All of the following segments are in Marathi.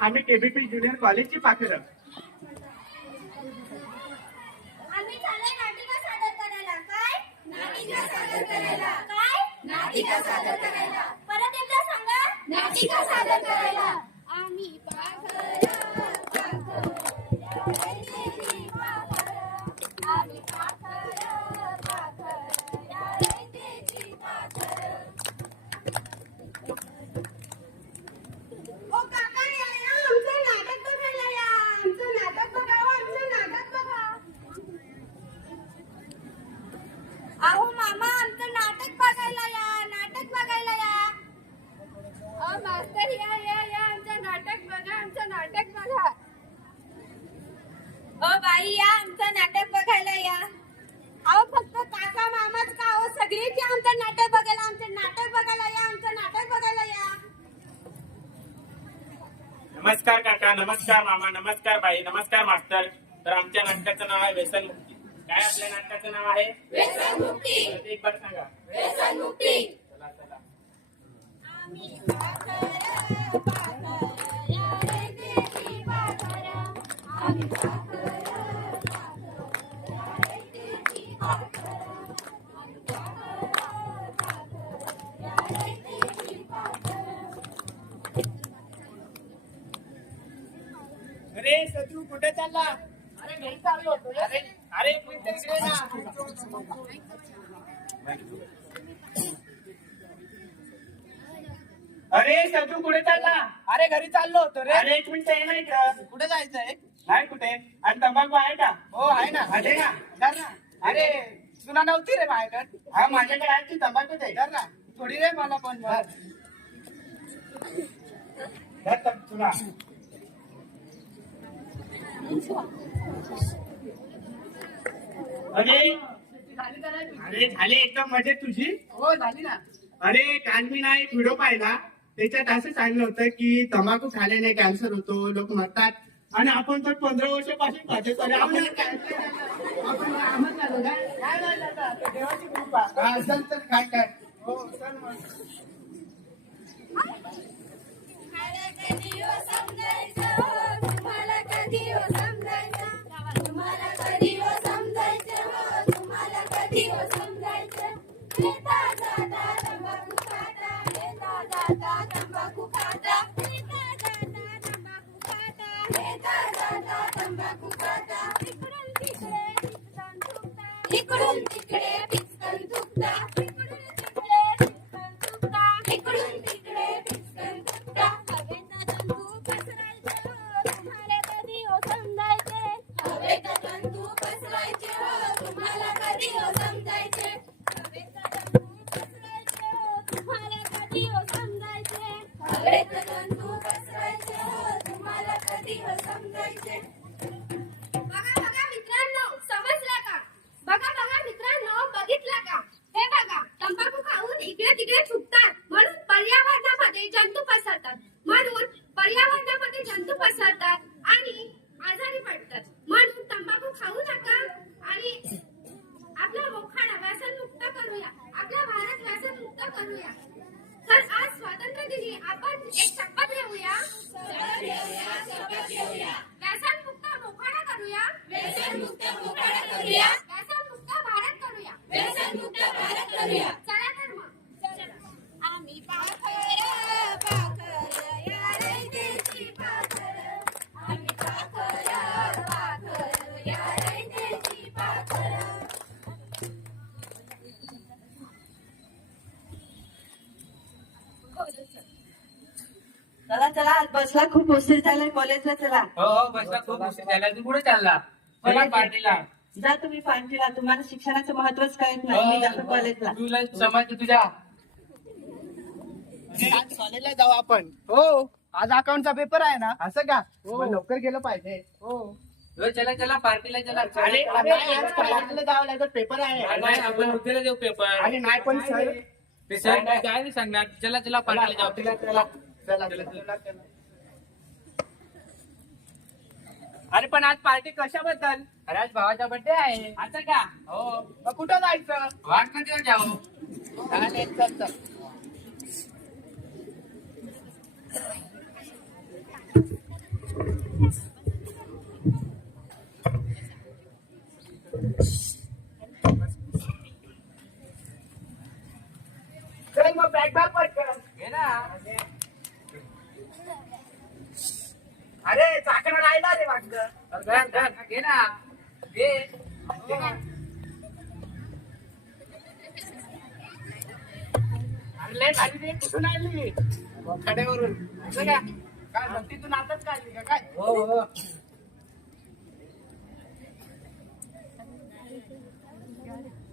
आम्ही केबीपी ज्युनियर कॉलेजची पाखरं. आम्ही चाललोय नाटिका सादर करायला. काय? नाटिका सादर करायला. काय? नाटिका सादर करायला. परत एकदा सांगा. नाटिका सादर करायला. आम्ही पाखरं पाखरं रयतेची पाखरं. आम्ही पाखरं पाखरं रयतेची पाखरं. ओ काका या आमचं नाटक बघायला या. आमचं नाटक बघावं. आमचं नाटक बघा. अहो मामा आमचं नाटक बघायला या. नाटक बघायला या. मास्तर या या या आमचं नाटक बघा. आमचं नाटक बघा. बाई या आमचं नाटक बघायला या. अहो फक्त काका मामाच का अहो सगळीच या आमचं नाटक बघायला. आमचं नाटक बघायला या. आमचं नाटक बघायला या. नमस्कार काका, नमस्कार मामा, नमस्कार बाई, नमस्कार मास्तर. तर आमच्या नाटकाचं नाव आहे व्यसनमुक्ती. काय आपल्या नाटकाचं नाव आहे? व्यसनमुक्ती. एक बार सांगा. व्यसनमुक्ती. चला चला. आम्ही पाखरं पाखरं या रयतेची पाखरं. आम्ही पाखरं पाखरं या रयतेची पाखरं. आम्ही पाखरं पाखरं या रयतेची पाखरं. अरे सजू कुठे चालला? अरे घरी चाललो होतो. अरे अरे एक मिनिट इकडे ना. अरे सजू कुठे चालला? अरे घरी चाललो होतो रे. अरे एक मिनिट ये नाही का? कुठे जायचंय? नाही कुठे? आणि तंबाखू आहे का? हो आहे ना. आहे ना? धर ना. अरे तुला नव्हती रे माझ्याकडे. हा माझ्याकडे आहे ती तंबाखू दे. धर ना थोडी रे मला पण धर. तुला अरे अरे झाली एकदम मजेत तुझी. हो झाली ना. अरे काल मी ना एक व्हिडिओ पाहिला. त्याच्यात असं सांगितलं होतं की तंबाखू खाल्याने कॅन्सर होतो, लोक मरतात. आणि आपण तर 15 वर्षापासून खातो. तर आपण आपण कामच झालो काय? काय नाही आता ते देवाची कृपा. हा, चल तर काय काय. हो चल मग. तुम्हाला कधी हो समजायचं. तुम्हाला कधी हो समजायचं. तुम्हाला कधी हो समजायचं. तुम्हाला कधी हो समजायचं. येता जाता तंबाखू खाता. येता जाता तंबाखू खाता. येता जाता तंबाखू खाता. येता जाता तंबाखू खाता. इकडून तिकडे पिचकन थुकता. इकडून तिकडे पिचकन थुकता. इकडून तिकडे पिचकन थुकता. हवेचा तंतू पसरायचे हो. तुम्हाला कधी हो समजायचे. हवेचा तंतू पसरायचे हो. तुम्हाला कधी हो समजायचे. हवेचा तंतू पसरायचे हो. तुम्हाला कधी हो समजायचे. हवेचा तंतू पसरायचे हो. तुम्हाला कधी हो समजायचे. बघा बघा मित्रांनो समजलं का. बघा बघा मित्रांनो बघितलं का. हे बघा तंबाखू खाऊन इकडे तिकडे थुकतात. म्हणून पर्यावरणामध्ये जंतू पसरतात. म्हणून पर्यावरणामध्ये जंतू पसरतात आणि आजारी पडतात. म्हणून तंबाखू खाऊ नका आणि आपला मोखाडा व्यसनमुक्त करूया. आपला भारत व्यसनमुक्त करूया. तर आज स्वातंत्र्य दिनी आपण एक शपथ घेऊया. व्यसनमुक्त मोखाडा करूया. व्यसनमुक्त मोखाडा करूया. व्यसनमुक्त भारत करूया. व्यसनमुक्त भारत करूया. चला तर मग. आम्ही पाखरं पाखरं या रयतेची पाखरं. आम्ही पाखरं पाखरं या रयतेची पाखरं. चला चला आज बसला खूप उशीर झालाय कॉलेजला. चला हो हो बसला खूप उशीर झाला. तू कुठे चालला? चला पार्टीला. जा तुम्ही पार्टीला. तुम्हाला शिक्षणाचं महत्वच कळत नाही. मी जातो कॉलेजला. तुला समज तुझ्या आज कॉलेजला जाऊ आपण. हो आज अकाउंटचा पेपर आहे ना. असं का? हो. मग लवकर गेलं पाहिजे. हो चला चला पार्टीला चला. अरे अरे, आज कॉलेजला जावं लागत, पेपर आहे. नाही आपण उद्याला देऊ पेपर. आणि नाही पण सर. ते सर काय नाही सांगणार. चला चला पार्टीला जाऊ. चला चला चला चला. अरे पण आज पार्टी कशाबद्दल? अरे आज भावाचा बर्थडे आहे. असं का? हो मग कुठं जायचं? वाट मध्ये जाऊ. चालेल, चल चल. चल मग बॅग बॅग पटकन. घे ना. अरे चाकणं राहिला रे वाटतं. धर, धर. घे ना. घे. अरे लय भारी रे, कुठून आली? कड्यावरून. असं का? काय भक्तीतून आताच काढली का काय? हो हो.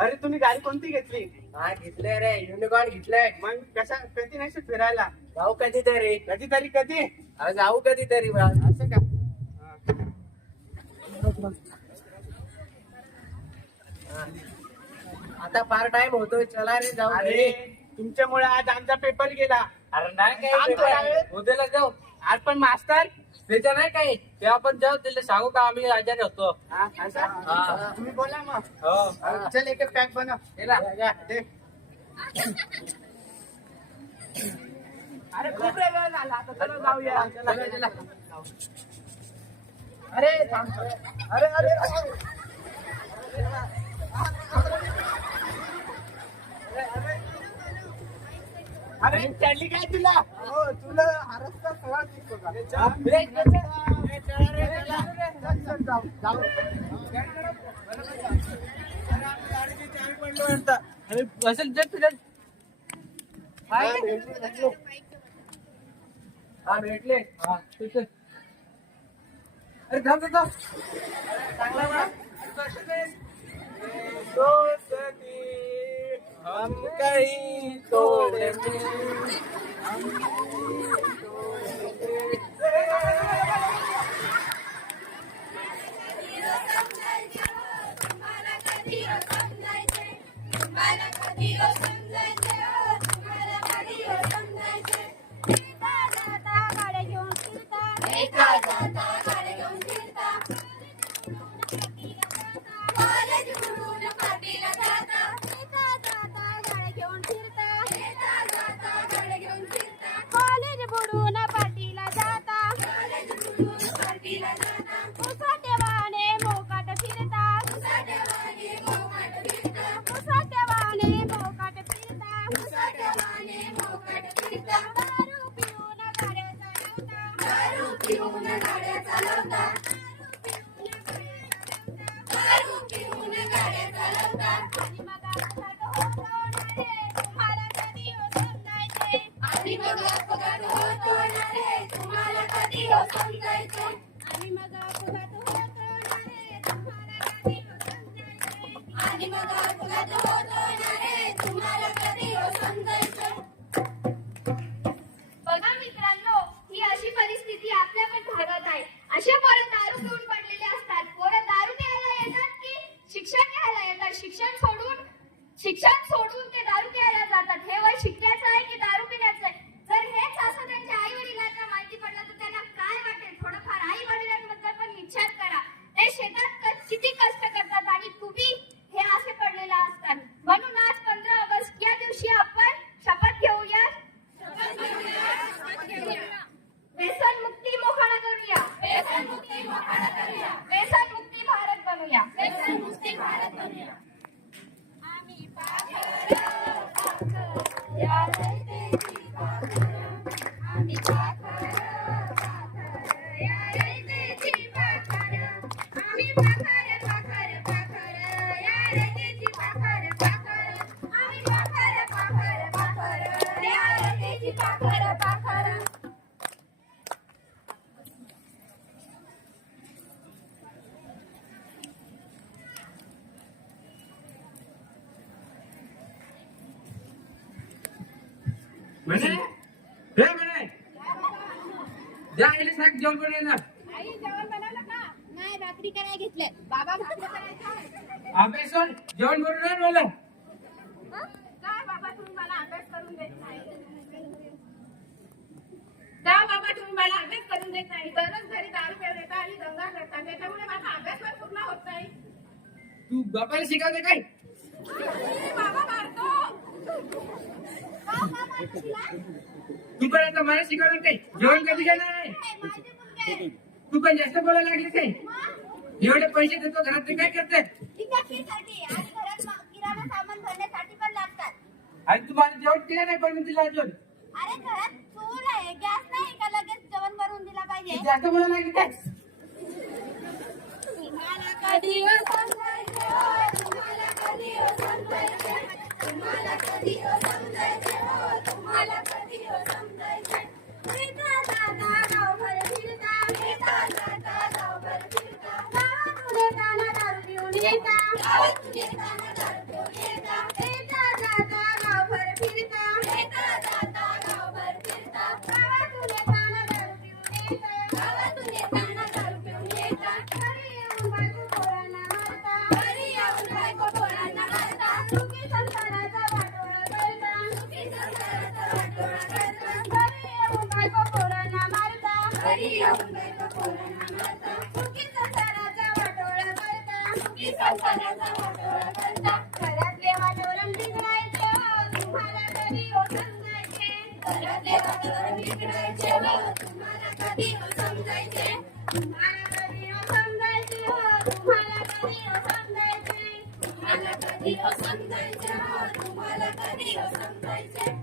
अरे तुम्ही गाडी कोणती घेतली? हा घेतलंय रे. युनिकॉर्न घेतलंय. मग कशा कधी नाही फिरायला? जाऊ कधीतरी. कधीतरी कधी? अरे जाऊ कधीतरी बा. असं का? आता फार टाइम होतोय. चला रे जाऊ. अरे तुमच्यामुळे आज आमचा पेपर गेला. अरे नाही काम काही थोडा वेळ. उद्याला जाऊ. आज पण मास्तर. त्याच्या नाही काही. ते आपण जाऊ तिला सांगू का आम्ही आजारी होतो. हा, असं? हा. तुम्ही बोला मग. हो. चल एक पॅक बनव. गेला. दे. अरे खूप वेळ झाला, आता चला जाऊया. चला चला. अरे थांब. अरे अरे अरे. अरे चढली काय तुला? हो तुला रस्ता सगळा दिसतो का? चल, चल, जाऊ, जाऊ. अरे असेल जर तुझ्या हा, भेटली. हा भेटले. हा ठीक आहे. अरे थांब थांब थांब. चांगला बा. दोस्ती हम कहीं तोड़ेंगे. तुम्हाला कधी समजायचे, तुम्हाला कधी समजायचे, तुम्हाला कधी समजायचे. येता जाता गाड्या घेऊन फिरता, येता जाता गाड्या घेऊन फिरता. कॉलेज म्हणून पार्टीला जाता, येता जाता गाड्या घेऊन फिरता, येता जाता गाड्या घेऊन फिरता. कॉलेज बुडून पार्टीला जाता, कॉलेज बुडून पार्टीला जाता. मुसाटेवाने मोकाट फिरता, मुसाटेवाने मोकाट फिरता, मुसाटेवाने मोकाट फिरता, मुसाटेवाने मोकाट फिरता. दारू पिऊन गाड्या चालवता, दारू पिऊन गाड्या चालवता, दारू पिऊन गाड्या चालवता. आणि मग अपघात होतो ना रे, तुम्हाला कधी समजायचे. आणि मग अपघात होतो ना रे, तुम्हाला कधी समजायचे. आणि मग अपघात होतो ना रे, तुम्हाला कधी समजायचे. आणि मग अपघात होतो ना रे, तुम्हाला कधी समजायचे. बघा मित्रांनो, ही अशी परिस्थिती आपल्या पण भागात आहे. असे पोरं दारू पिऊन पडलेले असतात. पोरं दारू प्यायला येतात की शिक्षण घ्यायला येतात. शिक्षण सोडून ते दारू प्यायला जातात. हे वय शिकण्याचं आहे की दारू पिण्याचं आहे? जर हेच असं त्यांच्या आई वडिलांना माहिती पडलं तर त्यांना काय वाटेल? थोडंफार आई वडिलांबद्दल पण विचार करा. ते शेतात किती कष्ट करतात आणि तुम्ही हे असे पडलेले असतात. म्हणून आज 15 ऑगस्ट या दिवशी आपण शपथ घेऊया. व्यसन मुक्ती मोखाडा करूया. व्यसन मुक्ती मोखाडा करूया. व्यसन मुक्ती भारत बनूया. व्यसन मुक्ती भारत बनूया. आम्ही पाखरं, पाखरं, या रयतेची पाखरं. आम्ही पाखरं, पाखरं, या रयतेची पाखरं. आम्ही पाखरं, पाखरं, पाखरं, या रयतेची पाखरं, पाखरं. आम्ही पाखरं, पाखरं, पाखरं, या रयतेची पाखरं, पाखरं. म्हणजे हे म्हणे जा इले सांग जेवण करून येणार. आई जेवण बनवलं का? नाही, भाकरी करायला घेतले. बाबा भाकरी करायचं आहे. अभ्यास सोड, जेवण करून येणार मला. हं? काय बाबा तुम्ही मला अभ्यास करून देत नाही? का बाबा तुम्ही मला अभ्यास करून देत नाही? दररोज घरी दारू प्यायला येता आणि दंगा करता, त्याच्यामुळे माझा अभ्यास पण पूर्ण होत नाही. तू बापाला शिकवते काय? बाबा मारतो. का मारतो तिला? तू पण आता मला शिकवणार काय? जेवण कधी घेणार आहे? माझे मुलगे. तू पण जास्त बोलायला लागली काय? एवढे पैसे देतो घरात ते काय करते? तिच्या फीसाठी आणि घरात किराणा सामान भरण्यासाठी पण लागतात. आणि तू माझं जेवण केलं नाही पण तिला अजून अरे घरात चूल आहे, गॅस नाही का लगेच जेवण बनवून दिला पाहिजे. तू जास्त बोलायला लागली काय? तुम्हाला कधी समजायचे हो, तुम्हाला कधी समजायचे, तुम्हाला कधी समजायचे हो, तुम्हाला कधी समजायचे. येता जाता गावभर फिरता, येता जाता गावभर फिरता, गावातून येताना दारू पिऊन येता, गावातून येताना दारू पिऊन येता, येता जाता गावभर फिरता, येता जाता गावभर फिरता, गावातून येताना दारू पिऊन येता, गावातून येताना दारू पिऊन येता. घरी येऊन बायको पोरांना मारता, घरी येऊन बायको पोरांना मारता, सुखी संसाराचा वाटोळा करता, सुखी संसाराचा वाटोळा करता. घरी येऊन बायको पोरांना मारता, घरी येऊन बायको पोरांना मारता, सुखी संसाराचा वाटोळा करता, सुखी संसाराचा वाटोळा करता. घरातले वातावरण बिघडायचे हो, तुम्हाला कधी हो समजायचे, घरातले वातावरण बिघडायचे हो, तुम्हाला कधी हो समजायचे, तुम्हाला कधी हो समजायचे हो, तुम्हाला कधी हो समजायचे, तुम्हाला कधी हो समजायचे हो, तुम्हाला कधी हो समजायचे.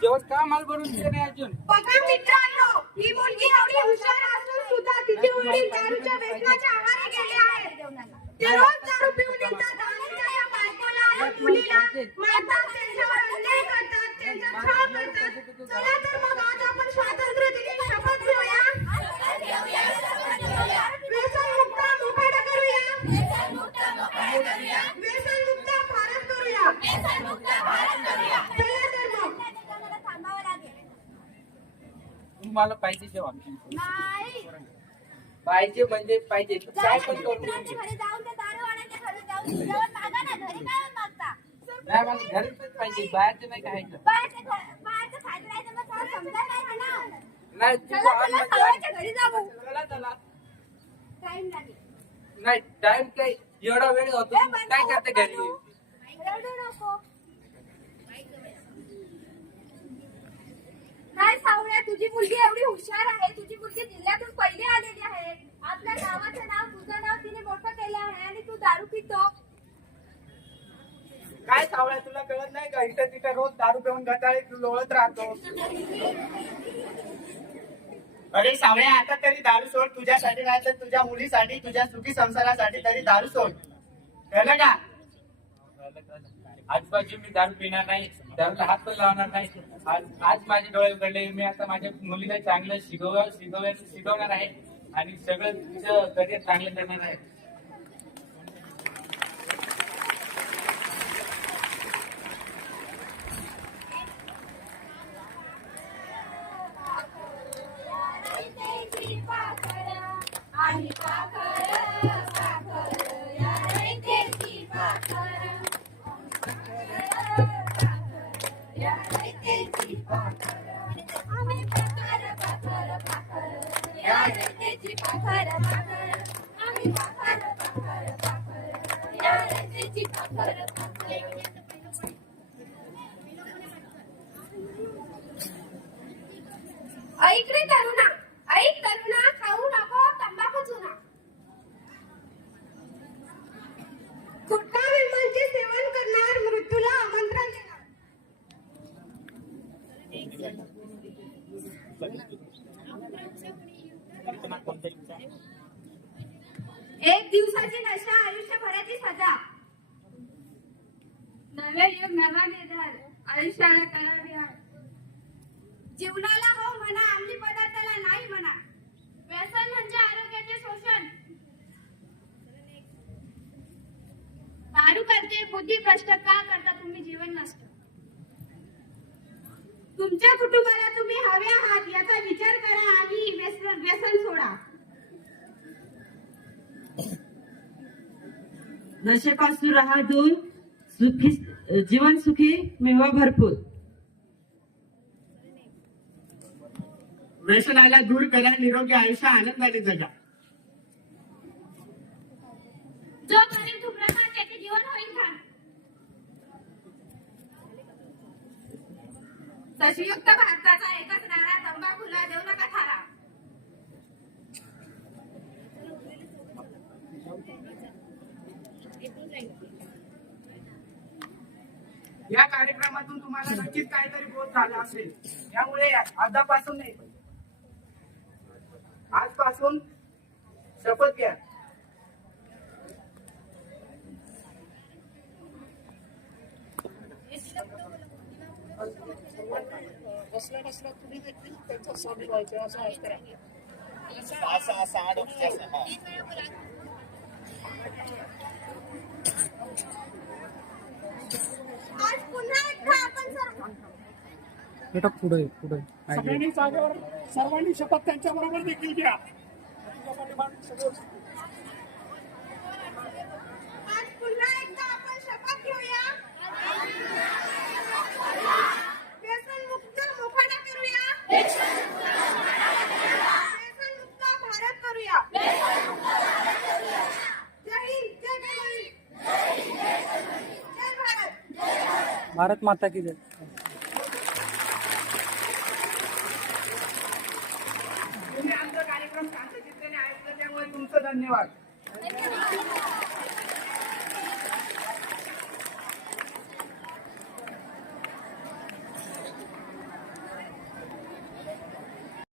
जेवण का मला बनवून दिलं नाही अजून? बघा मित्रांनो, ही मुलगी एवढी हुशार असून सुद्धा तिचे वडील दारूच्या व्यसनाच्या आहारी गेले आहेत. ते रोज दारू पिऊन येतात आणि त्या या बायकोला आणि मुलीला मारतात, त्यांच्यावर अन्याय करतात, त्यांचा छळ करतात. चला तर मग आज आपण स्वातंत्र्य दिनी शपथ घेऊया. व्यसनमुक्त मोकाट करूया. व्यसनमुक्त भारत करूया. चला तर मग. थांबावं लागेल. तू मला पाहिजे जेवण नाही. पाहिजे म्हणजे पाहिजे काय पण करू मित्रांच्या घरी जाऊन ते दारूवाल्याच्या घरी जाऊन जेवण मागा ना, घरी काय मागता? नाही मला घरीच पाहिजे बाहेरचं नाही खायचं. बाहेरचं खायचं नाही तर मग तुम्हाला समजा नाही म्हणा. नाही तू चला आण चला म्हणजे सवयच्या घरी जाऊ. चला चला टाइम लागेल. नाही टाइम काय एवढा वेळ होतो ए, तू बंद काय हो, करते घरी रडू नको. काय सावळ्या, तुझी मुलगी एवढी हुशार आहे, तुझी मुलगी जिल्ह्यातून पहिली आलेली आहे, आपल्या गावाचं नाव, तुझं नाव तिने मोठं केलं आहे आणि तू दारू पितो. काय सावळ्या, तुला कळत नाही का? इथं तिथं रोज दारू पिऊन गटाळी लोळत राहतो. अरे सावळ्या, आता तरी दारू सोड. तुझ्यासाठी नाही तर तुझ्या मुलीसाठी, तुझ्या सुखी संसारासाठी तरी दारू सोड. कळलं का? आजूबाजू मी दारू पिणार नाही, दारूला हात पण लावणार नाही. आज माझे डोळे उघडले. मी आता माझ्या मुलीला चांगलं शिकवणार आहे आणि सगळं तिचं करिअर चांगलं करणार आहे. आणि पाखर पाखर या रयतेची पाखर, या रयतेची पाखर, आम्ही पाखर पाखर पाखर या रयतेची पाखर पाखर, आम्ही पाखर पाखर पाखर या रयतेची पाखर पाखर. ऐक रे तरुणा, ऐक तरुणा, खाऊ नको तंबाखू चुना. गुटखा विमलचे सेवन करणार मृत्यूला आमंत्रण देणार. एक दिवसाची नशा, आयुष्यभराची सजा. नवे युग नवा निर्धार, आयुष्याला करा विहार. जीवनाला हो म्हणा, अंमली पदार्थाला नाही म्हणा. व्यसन म्हणजे आरोग्याचे शोषण. दारू करते बुद्धी भ्रष्ट का करता तुम्ही जीवन नष्ट. तुमच्या कुटुंबाला तुम्ही हवे आहात याचा विचार करा आणि व्यसन सोडा. नशेपासून राहा दूर, जीवन सुखी मेवा भरपूर. व्यसनाला दूर करा, निरोगी आयुष्य आनंदाने जगा. जो करील धूम्रपान त्याचे जीवन होईल घाण. शशीयुक्त भारताचा एकच नारा, तंबाखूला देऊ नका थारा. या कार्यक्रमातून तुम्हाला नक्कीच काहीतरी बोध झाला असेल. त्यामुळे आजपासून नाही, आजपासून शपथ घ्या. बसल्या तुम्ही देखील त्यांचा स्वामी व्हायचे असं करा. आज पुन्हा एकदा आपण सर्व सगळ्यांनी जागेवर सर्वांनी शपथ त्यांच्या बरोबर देखील घ्या. आज पुन्हा एकदा आपण शपथ घेऊया. व्यसनमुक्त मोखाडा करूया. व्यसनमुक्त भारत करूया. जय हिंद, जय भीम, जय भारत. भारत माता की जय. तुम्ही आमचा कार्यक्रम शांतचित्तेने ऐकलं त्यामुळे तुमचं धन्यवाद.